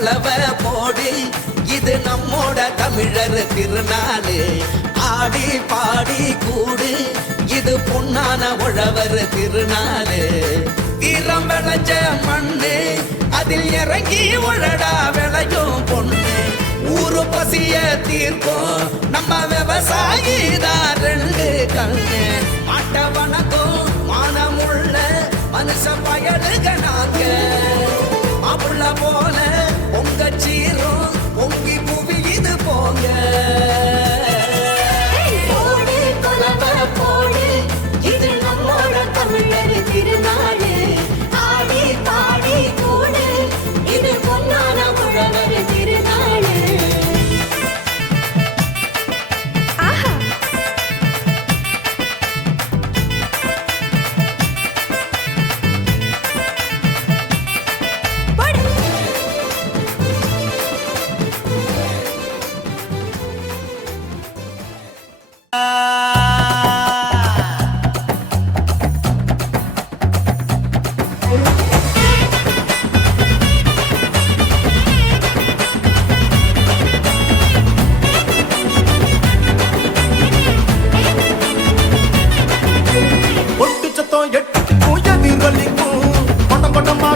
கொலவ போடு இது நம்மோட தமிழர் திருநாளு ஆடி பாடி கூடு இது பொன்னான உழவர் திருநாளு வீரம் விளைஞ்ச மண்ணு அதில் இறங்கி உழடா விளையும் பொண்ணு ஊரு பசிய தீர்க்கும் நம்ம விவசாயி தான் ரெண்டு கண்ணு மாட்ட வணக்கம் மானமுள்ள மனுஷ பயலுக நாங்க மாப்புள்ள போல உங்க சீரும் பொங்கி புவி இது போங்க இது நம்மோட தமிழர் திருநாடு ஆடி பாடி கூடு இது பொன்னான உழவர் திருநாடு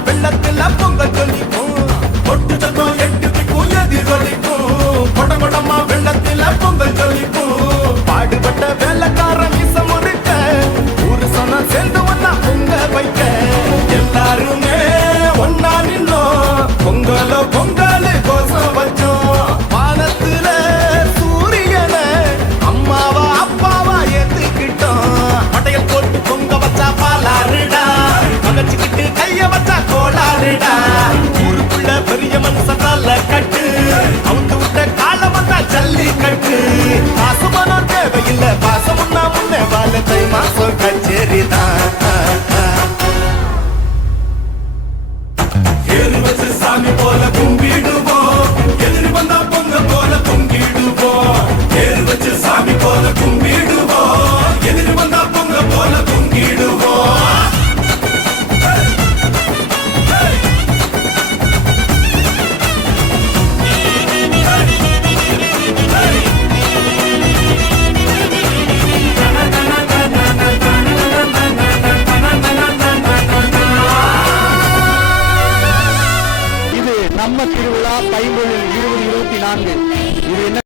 வெள்ளத்துல பொங்கல் சொல்லிக்கும் ஒட்டு சத்தம் எட்டுக்கும் எதிரொலிக்கும் கொட கொடமா வெள்ளத்துல பொங்கல் சொல்லிக்கும் பாடுபட்ட வேலைக்காரன் இசம் இருக்க ஒரு சனம் சேர்ந்து ஒன்னா பொங்க வைக்க எல்லாருமே ஒன்னா நின்னோம் பொங்கலோ பொங்கல் கோசம் வச்சோம் வானத்துல சூரியனை அம்மாவா அப்பாவா ஏத்துக்கிட்டோம் படையல் போட்டு பொங்க வச்சா பாலாருடா மகச்சுக்கிட்டு கைய வச்சா கோளாறுடா ஊருக்குள்ள பெரிய மனுஷனால கட்டு அவுத்து விட்ட கால வந்தா ஜல்லி கட்டு பாசமான தேவையில்லை பாசமுன்னா முன்னே வாழ தை மாசம் கச்சேரிதான் ஏறு வச்சு சாமி போல கும்பிடுவோம் எதிரி வந்தா பொங்க போல கும்பிடுவோம் ஏறு வச்சு சாமி போல கும்பிடுவோம் எதிரி வந்தா பொங்க போல கும்பிடுவோம் நம்ம திருவிழா பைம்பொழில் 2024 இது என்ன